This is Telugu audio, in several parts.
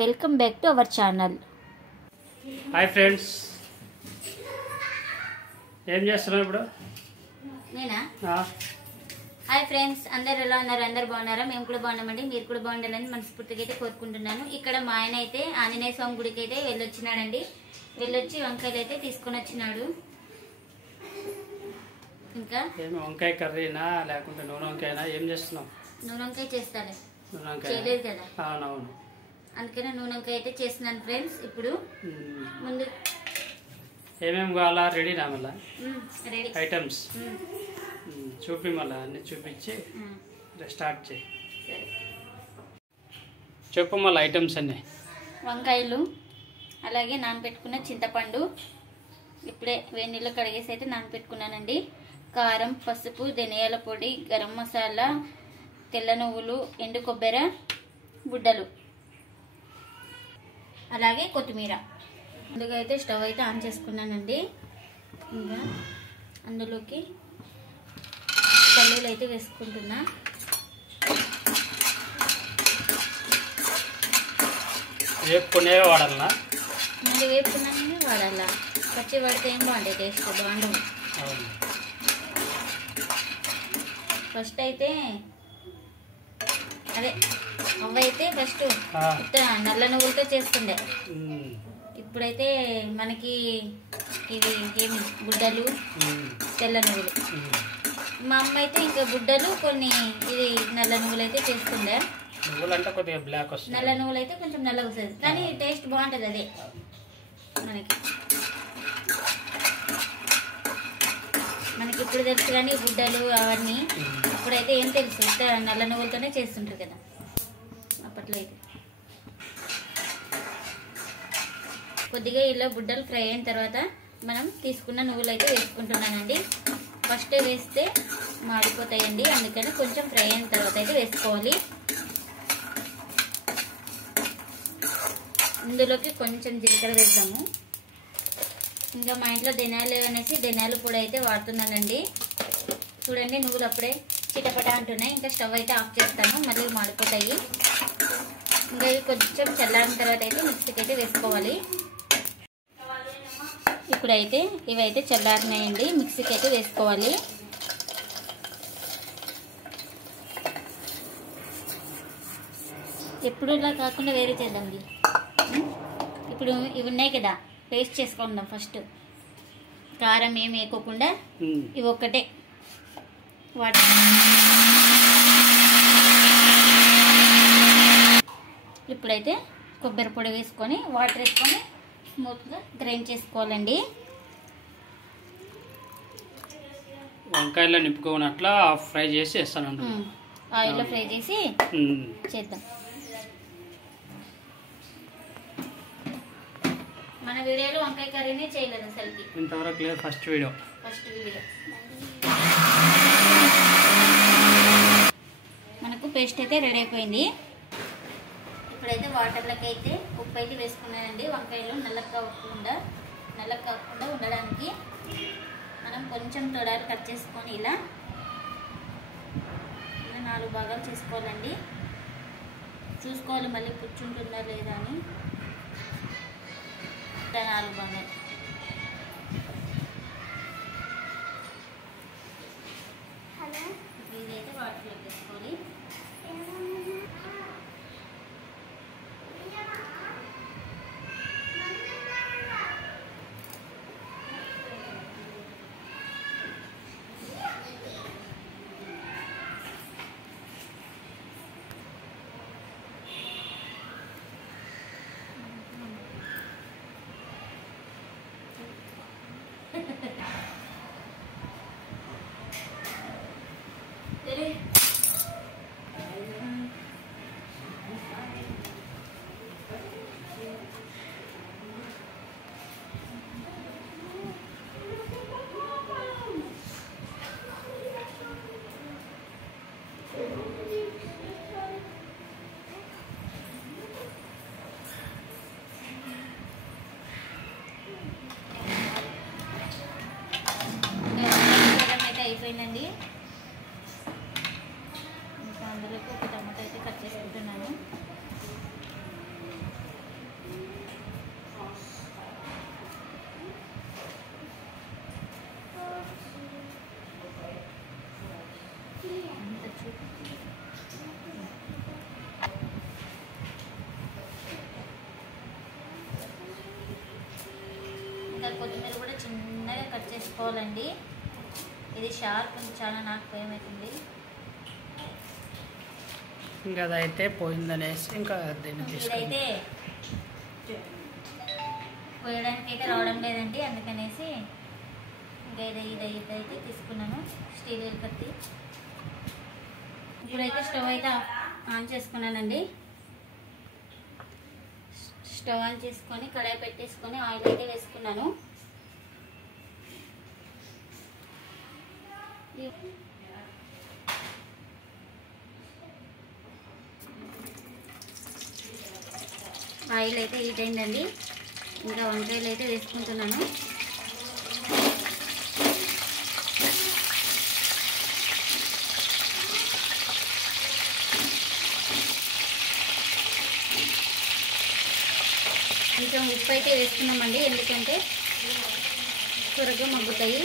Welcome back to our channel. Hi friends, ఏం చేస్తున్నావు ఇప్పుడు? నేనా? హాయ్ ఫ్రెండ్స్, అందరు ఎలా ఉన్నారు? అందరు బాగున్నారా? మేము కూడా బాగున్నామండి. మీరు కూడా బాగుండాలని మనస్ఫూర్తిగా అయితే కోరుకుంటున్నాను. ఇక్కడ మా ఆయన అయితే ఆంజనేయ స్వామి గుడికి అయితే వెళ్ళొచ్చినాడండి. వెళ్ళొచ్చి వంకాయలు అయితే తీసుకొని వచ్చినాడు. ఇంకా వంకాయ కర్రీనా లేకుంటే నూనె వంకాయనా? ఏం చేస్తున్నావు? నూనె వంకాయ చేస్తాను. నూనె వంకాయ చేయలేదు కదా, అవునవును. అందుకనే నూనె వంకాయ అయితే చేస్తున్నాను ఫ్రెండ్స్. ఇప్పుడు ముందు ఏమేమి కావాలా? రెడీనా? మళ్ళా రెడీ ఐటమ్స్ చూపి, మళ్ళీ అన్ని చూపించి స్టార్ట్ చేయి. చెప్పు మళ్ళీ ఐటమ్స్ అన్నీ. వంకాయలు, అలాగే నానబెట్టుకున్న చింతపండు, ఇప్పుడే వేడి నీళ్ళు కడిగేసి అయితే నానబెట్టుకున్నానండి. కారం, పసుపు, ధనియాల పొడి, గరం మసాలా, తెల్ల నువ్వులు, ఎండు కొబ్బరి బుడ్డలు, అలాగే కొత్తిమీర. ముందుగా అయితే స్టవ్ అయితే ఆన్ చేసుకున్నానండి. ఇంకా అందులోకి పల్లీలు అయితే వేసుకుంటున్నా. వేపుకునే వాడాలనా? మళ్ళీ వేపుకున్నానే వాడాలా? పచ్చి పడితే ఏం బాగుంటాయి, టేస్ట్ బాగుంటుంది. ఫస్ట్ అయితే అదే అవ్వైతే ఫస్ట్ నల్ల నువ్వులతో చేస్తుండే. ఇప్పుడైతే మనకి ఇవి ఏమి గుడ్డలు, తెల్ల నువ్వులు. మా అమ్మ అయితే ఇంకా గుడ్డలు కొన్ని ఇది నల్ల నువ్వులు అయితే చేస్తుండే. నల్ల నువ్వులు అయితే కొంచెం నల్లగా వస్తుంది, కానీ టేస్ట్ బాగుంటుంది. అదే మనకి ఇప్పుడు తెలుసు, కానీ గుడ్డలు అవన్నీ ఇప్పుడైతే ఏం తెలుసు, నల్ల నువ్వులతోనే చేస్తుంటారు కదా అప్పట్లో. అయితే కొద్దిగా ఇలా గుడ్డలు ఫ్రై అయిన తర్వాత మనం తీసుకున్న నువ్వులు అయితే వేసుకుంటున్నానండి. ఫస్ట్ వేస్తే మాడిపోతాయండి, అందుకని కొంచెం ఫ్రై అయిన తర్వాత అయితే వేసుకోవాలి. ఇందులోకి కొంచెం జీలకర్ర వేద్దాము. ఇంకా మా ఇంట్లో ధనియాలు అనేసి ధనియాల పొడి అయితే వాడుతున్నానండి. చూడండి, నువ్వులు అప్పుడే చిటపట అంటున్నాయి. ఇంకా స్టవ్ అయితే ఆఫ్ చేస్తాను, మళ్ళీ మాడిపోతాయి. ఇంకా ఇవి కొంచెం చల్లారిన తర్వాత అయితే మిక్సీకి అయితే వేసుకోవాలి. ఇప్పుడైతే ఇవైతే చల్లారినాయండి, మిక్సీకి అయితే వేసుకోవాలి. ఎప్పుడు ఇలా కాకుండా వేరే చేద్దాండి. ఇప్పుడు ఇవి ఉన్నాయి కదా, పేస్ట్ చేసుకుందాం. ఫస్ట్ కారం ఏమి వేయకోకుండా ఇవి ఒక్కటే వాటి ఇప్పుడైతే కొబ్బరి పొడి వేసుకొని వాటర్ వేసుకొని స్మూత్గా గ్రైండ్ చేసుకోవాలండి. వంకాయలో నింపుకోనట్లా ఫ్రై చేసి వేస్తాను. ఆయిల్లో ఫ్రై చేసి చేద్దాం. మన వీడియోలో వంకాయ కర్రీనే చేయలేదు అసలుకి ఇంతవరకు లేదు. First video. మనకు పేస్ట్ అయితే రెడీ అయిపోయింది. ఇప్పుడైతే వాటర్లోకి అయితే ఉప్పు అయితే వేసుకున్నానండి. వంకాయలు నల్లగా కాకుండా ఉండడానికి మనం కొంచెం తొడాలు కట్ చేసుకొని ఇలా 4 భాగాలు చేసుకోవాలండి. చూసుకోవాలి మళ్ళీ పుచ్చుంటుందా లేదా అని. 4 భాగాలు. ఇదైతే వాటర్లోకి వేసుకోవాలి. కొత్తిమీర కూడా చిన్నగా కట్ చేసుకోవాలండి. ఇది షార్ప్ చాలా నాకు భయమవుతుంది. ఇంకా అదైతే పోయిందనేసి ఇంకా దీన్ని ఇదైతే పోయడానికి అయితే రావడం లేదండి, అందుకనేసి ఇంకా ఇదైతే తీసుకున్నాను స్టీల్ కత్తి. ఇప్పుడైతే స్టవ్ అయితే ఆన్ చేసుకున్నానండి. స్టవ్ ఆన్ చేసుకొని కడాయి పెట్టేసుకొని ఆయిల్ అయితే వేసుకున్నాను. ఆయిల్ అయితే హీట్ అయిందండి. ఇంకా వంకాయలు అయితే వేసుకుంటున్నాను. కొంచెం ఉప్పు అయితే వేసుకున్నామండి, ఎందుకంటే త్వరగా మగ్గుతాయి.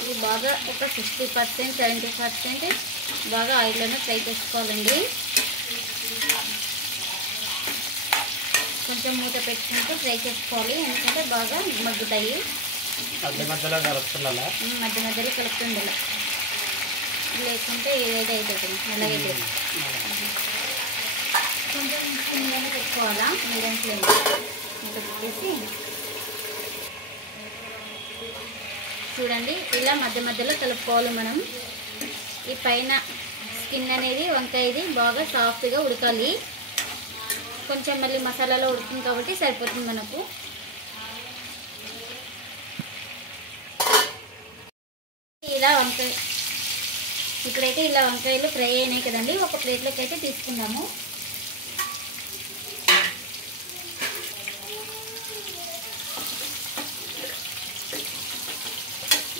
ఇది బాగా ఒక 60% 70% బాగా ఆయిల్లోనే ఫ్రై చేసుకోవాలండి. కొంచెం మూత పెట్టుకుంటూ ఫ్రై చేసుకోవాలి, ఎందుకంటే బాగా మగ్గుతాయి. మధ్య మధ్యలో కలుపుతుండాలా? మధ్య మధ్యలో కలుపుతుండాలి, లేకుంటే ఏదైతుంది అలాగైతే. కొంచెం చిన్నగానే పెట్టుకోవాలా, మీడియం ఫ్లేమ్ మూత పెట్టేసి. చూడండి, ఇలా మధ్య మధ్యలో కలుపుకోవాలి మనం. ఈ పైన స్కిన్ అనేది వంకాయది బాగా సాఫ్ట్గా ఉడకాలి. కొంచెం మళ్ళీ మసాలాలో ఉడుతుంది కాబట్టి సరిపోతుంది మనకు. ఇలా వంకాయ ఇప్పుడైతే ఇలా వంకాయలు ఫ్రై అయినాయి కదండి, ఒక ప్లేట్లోకి అయితే తీసుకుందాము.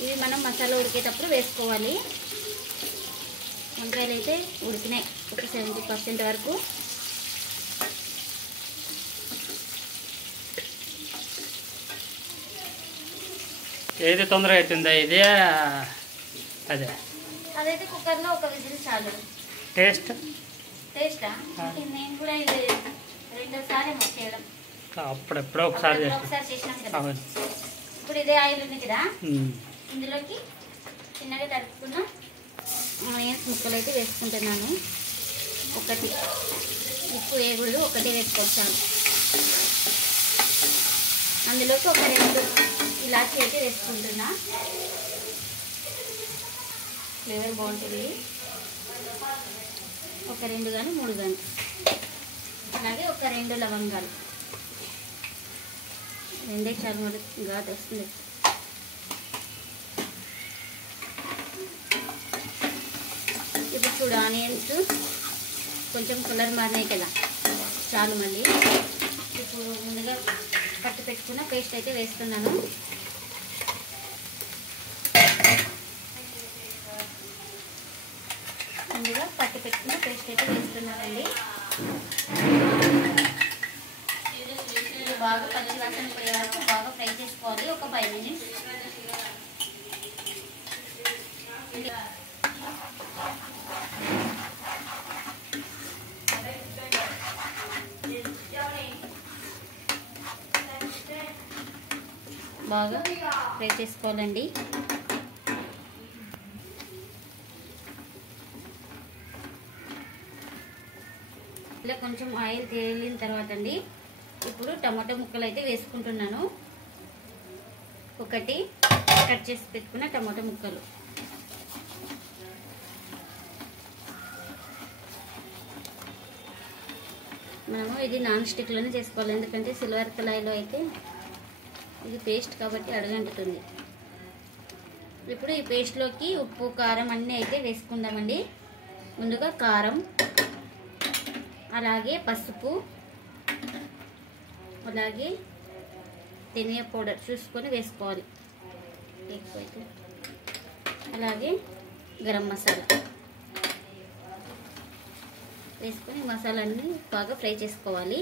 ఇవి మనం మసాలా ఉడికేటప్పుడు వేసుకోవాలి. వంకాయలు అయితే ఉడికినాయి ఒక 70% వరకు. ఏది తొందరగా అవుతుందా, ఇదే అదే? అదైతే కుక్కర్లో ఒక విజిల్ చాలు. టేస్టా? నేను కూడా ఇది 2వ సారి చేయడం. అప్పుడెప్పుడో ఒకసారి చేసినాం కదా. ఇప్పుడు ఇదే ఆయిల్ ఉంది కదా, ఇందులోకి చిన్నగా తరుపుకున్న ఆనియన్స్ ముక్కలు అయితే వేసుకుంటున్నాను. ఒకటి ఉప్పు వేగుళ్ళు ఒకటి వేసుకొచ్చాను. అందులోకి ఒక 2 ఇలాచి అయితే వేసుకుంటున్నా, ఫ్లేవర్ బాగుంటుంది. ఒక 2 కానీ 3 కానీ. అలాగే ఒక 2 లవంగాలు, 2 చాలా ఘాటు వస్తుంది. ఇప్పుడు చూడు, ఆనియన్స్ కొంచెం కలర్ మారినాయి కదా, చాలు. మళ్ళీ ఇప్పుడు ముందుగా పట్టు పెట్టుకున్న పేస్ట్ అయితే వేస్తున్నాను. ముందుగా పట్టు పెట్టుకున్న పేస్ట్ అయితే వేస్తున్నానండి. ఇది బాగా పచ్చి వాసన పోయే వరకు బాగా ఫ్రై చేసుకోవాలి, ఒక 5 మినిట్స్. బాగా ఫ్రై చేసుకోవాలండి. ఇలా కొంచెం ఆయిల్ తేలిన తర్వాత అండి, ఇప్పుడు టమాటో ముక్కలు అయితే వేసుకుంటున్నాను. ఒకటి కట్ చేసి పెట్టుకున్న టమాటో ముక్కలు. మనము ఇది నాన్ స్టిక్లోనే చేసుకోవాలి, ఎందుకంటే సిల్వర్ కళాయిలో అయితే ఇది పేస్ట్ కాబట్టి అడగంటుతుంది. ఇప్పుడు ఈ పేస్ట్లోకి ఉప్పు కారం అన్నీ అయితే వేసుకుందామండి. ముందుగా కారం, అలాగే పసుపు, అలాగే ధనియా పౌడర్ చూసుకొని వేసుకోవాలి ఎక్కువైతే, అలాగే గరం మసాలా వేసుకొని మసాలాన్ని బాగా ఫ్రై చేసుకోవాలి.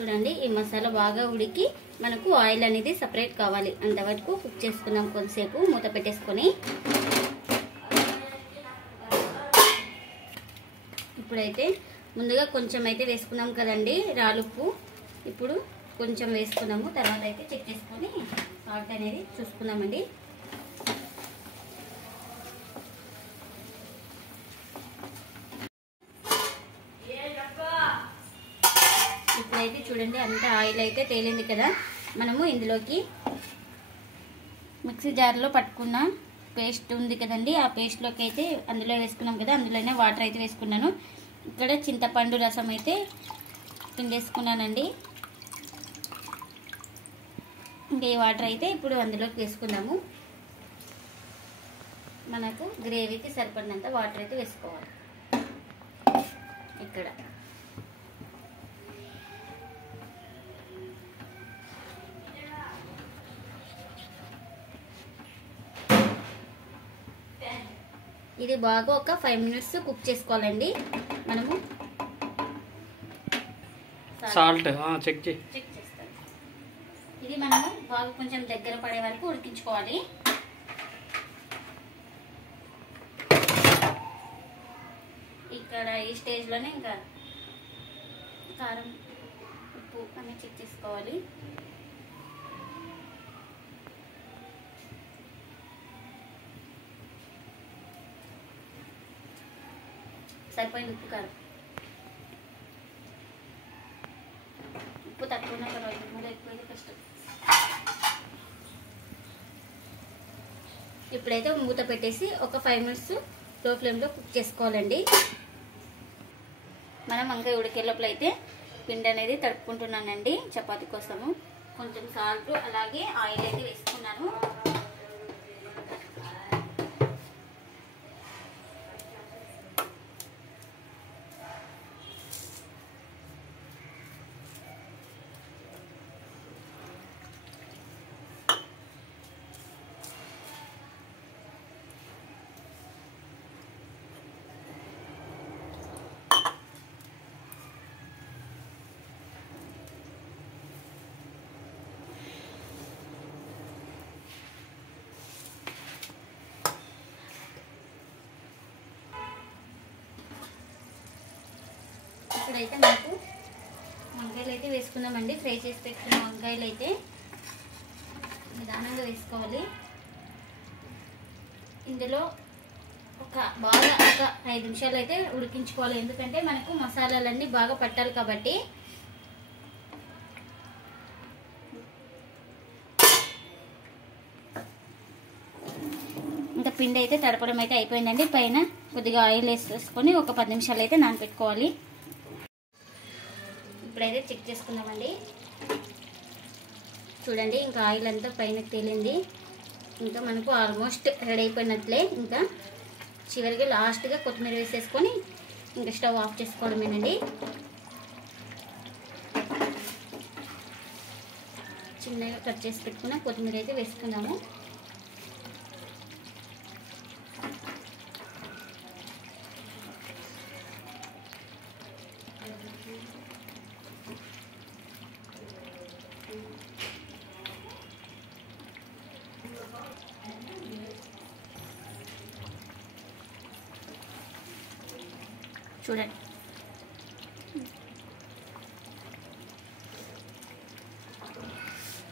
చూడండి ఈ మసాలా బాగా ఉడికి మనకు ఆయిల్ అనేది సపరేట్ కావాలి, అంతవరకు కుక్ చేసుకుందాం. కొంతసేపు మూత పెట్టేసుకొని ఇప్పుడైతే ముందుగా కొంచెం అయితే వేసుకున్నాం కదండి రాలుప్పు, ఇప్పుడు కొంచెం వేసుకున్నాము. తర్వాత అయితే చెక్ చేసుకొని సాల్ట్ అనేది చూసుకుందామండి. ఇప్పుడైతే చూడండి అంత ఆయిల్ అయితే తేలింది కదా, మనము ఇందులోకి మిక్సీ జార్లో పట్టుకున్న పేస్ట్ ఉంది కదండి, ఆ పేస్ట్లోకి అయితే అందులో వేసుకున్నాం కదా, అందులోనే వాటర్ అయితే వేసుకున్నాను. ఇక్కడ చింతపండు రసం అయితే పిండేసుకున్నానండి. ఇంకా ఈ వాటర్ అయితే ఇప్పుడు అందులోకి వేసుకుందాము. మనకు గ్రేవీకి సరిపడినంత వాటర్ అయితే వేసుకోవాలి. ఇక్కడ ఇది బాగా ఒక 5 minutes కుక్ చేసుకోవాలండి. మనము సాల్ట్ చెక్ చేస్తాం. ఇది మనము బాగా కొంచెం దగ్గర పడే వరకు ఉడికించుకోవాలి. ఇక్కడ ఈ స్టేజ్లోనే ఇంకా కారం ఉప్పు అన్నీ చెక్ చేసుకోవాలి. సరిపోయింది ఉప్పు కారం. ఉప్పు తక్కువ పర్వాలేదు, ఎక్కువైతే కష్టం. ఇప్పుడైతే మూత పెట్టేసి ఒక 5 minutes లో ఫ్లేమ్లో కుక్ చేసుకోవాలండి. మనం వంకాయ ఉడికే లోపల అయితే పిండి అనేది తడుపుకుంటున్నానండి చపాతీ కోసము. కొంచెం సాల్ట్ అలాగే ఆయిల్ అయితే వేసుకున్నాను. ఇప్పుడైతే మనకు వంకాయలు అయితే వేసుకుందామండి. ఫ్రై చేసి పెట్టుకున్న వంకాయలు అయితే నిదానంగా వేసుకోవాలి. ఇందులో బాగా ఒక 5 నిమిషాలు అయితే ఉడికించుకోవాలి, ఎందుకంటే మనకు మసాలాలన్నీ బాగా పట్టాలి కాబట్టి. ఇంకా పిండి అయితే తడపడం అయితే అయిపోయిందండి. పైన కొద్దిగా ఆయిల్ వేసుకొని ఒక 10 నిమిషాలు అయితే నానబెట్టుకోవాలి. ఇప్పుడైతే చెక్ చేసుకుందామండి. చూడండి ఇంకా ఆయిల్ అంతా పైన తేలింది. ఇంకా మనకు ఆల్మోస్ట్ రెడీ అయిపోయినట్లే. ఇంకా చివరికి లాస్ట్గా కొత్తిమీర వేసేసుకొని ఇంకా స్టవ్ ఆఫ్ చేసుకోవడమేనండి. చిన్నగా కట్ చేసి పెట్టుకున్న కొత్తిమీర అయితే వేసుకుందాము. చూడండి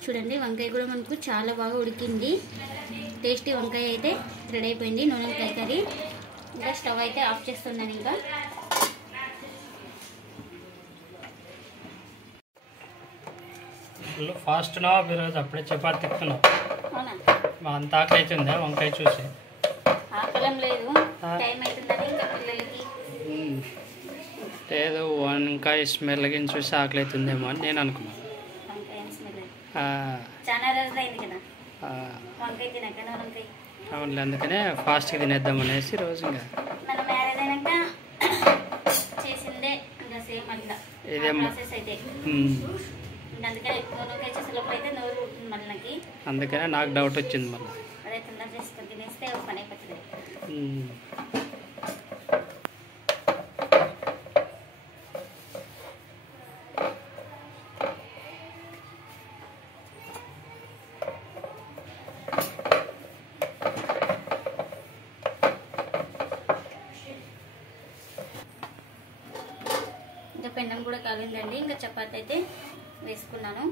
చూడండి వంకాయ కూడా మనకు చాలా బాగా ఉడికింది. టేస్టీ వంకాయ అయితే రెడీ అయిపోయింది. నూనె వంకాయ కర్రీ. ఇంకా స్టవ్ అయితే ఆఫ్ చేస్తున్నాను. ఇంకా ఫాస్ట్నా ఈరోజు అప్పుడే చపాతి తిప్పుతున్నావు. అవునా, మా అంత ఆకలి అవుతుందా వంకాయ చూసి? ఆకలం లేదు, టైం అవుతుందని ఇంకా పిల్లలకి లేదు వంకాయ స్మెల్ గిని చూసి ఆకలి అవుతుందేమో అని నేను అనుకున్నాను. వంకాయ స్మెల్ చాలా రోజులు అయింది కదా వంకాయ తినక. వంకాయ అవునులే, అందుకనే ఫాస్ట్గా తినేద్దాం అనేసి రోజు ఇంకా మన మ్యారేజ్ అయినాక చేసిందే ఇంకా సేమ్ అట్లా ప్రాసెస్ అయితే. అందుకనే వంకాయ చేసే లోపల అయితే నోరు ఉంటుంది మళ్ళీ నాకు. అందుకనే నాకు డౌట్ వచ్చింది మళ్ళీ. అదే తొందర చేసుకొని తినేస్తే ఒక పని అయిపోతుంది. ఇంకా పెన్నం కూడా కాలిందండి. ఇంకా చపాతి అయితే వేసుకున్నాను.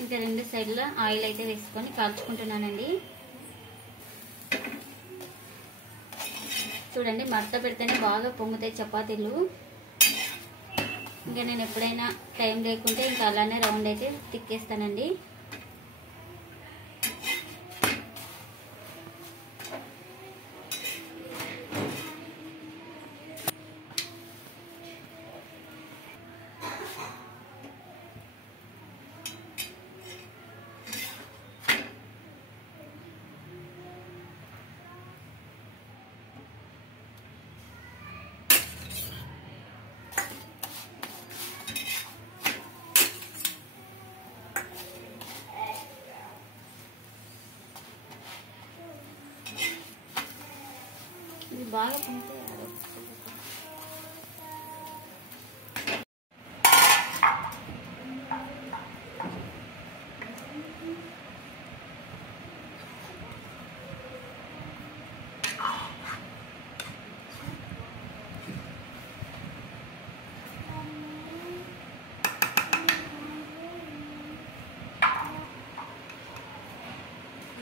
ఇంకా రెండు సైడ్ల ఆయిల్ అయితే వేసుకొని కాల్చుకుంటున్నానండి. చూడండి, మడత పెడితేనే బాగా పొంగుతాయి చపాతీలు. ఇంకా నేను ఎప్పుడైనా టైం లేకుంటే ఇంకా అలానే రౌండ్ అయితే తిక్కేస్తానండి. ఇది బాగా పొంగితే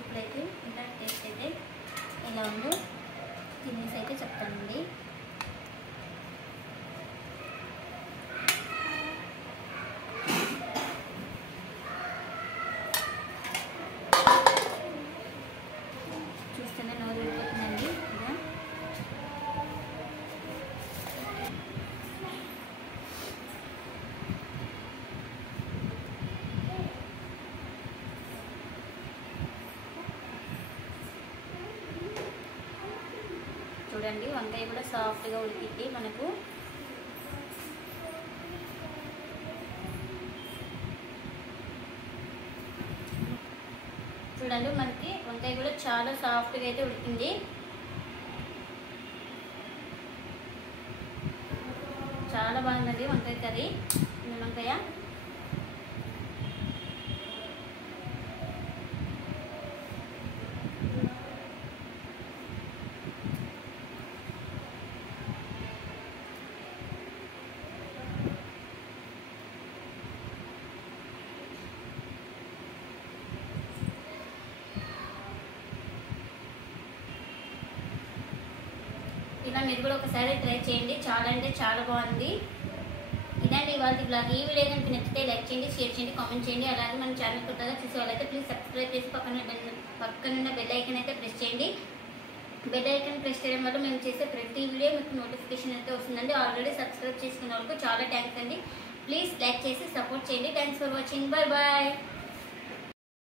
ఇప్పుడైతే ఇలా టేస్ట్ అయితే ఎలా ఉందో తినేసి అయితే చెప్తానండి. చూస్తేనే నోరు ఊరిపోతుందండి. చూడండి, వంకాయ కూడా సాఫ్ట్గా ఉడికిద్ది మనకు. చూడండి, మనకి వంకాయ కూడా చాలా సాఫ్ట్గా అయితే ఉడికింది. చాలా బాగుందండి వంకాయ కర్రీ. వంకాయ ఇలా మీరు కూడా ఒకసారి ట్రై చేయండి. చాలా అంటే చాలా బాగుంది. ఇదండి ఇవాళ బ్లాగ్. ఈ వీడియో కనుక నచ్చితే లైక్ చేయండి, షేర్ చేయండి, కామెంట్ చేయండి. అలాగే మన ఛానల్ కొత్తగా చూసే వాళ్ళైతే ప్లీజ్ సబ్స్క్రైబ్ చేసి పక్కనున్న బెల్ ఐకన్ అయితే ప్రెస్ చేయండి. బెల్ ఐకన్ ప్రెస్ చేయడం వల్ల మేము చేసే ప్రతి వీడియో మీకు నోటిఫికేషన్ అయితే వస్తుందండి. ఆల్రెడీ సబ్స్క్రైబ్ చేసుకున్న వాళ్ళకు చాలా థ్యాంక్స్ అండి. ప్లీజ్ లైక్ చేసి సపోర్ట్ చేయండి. Thanks for watching. Bye bye.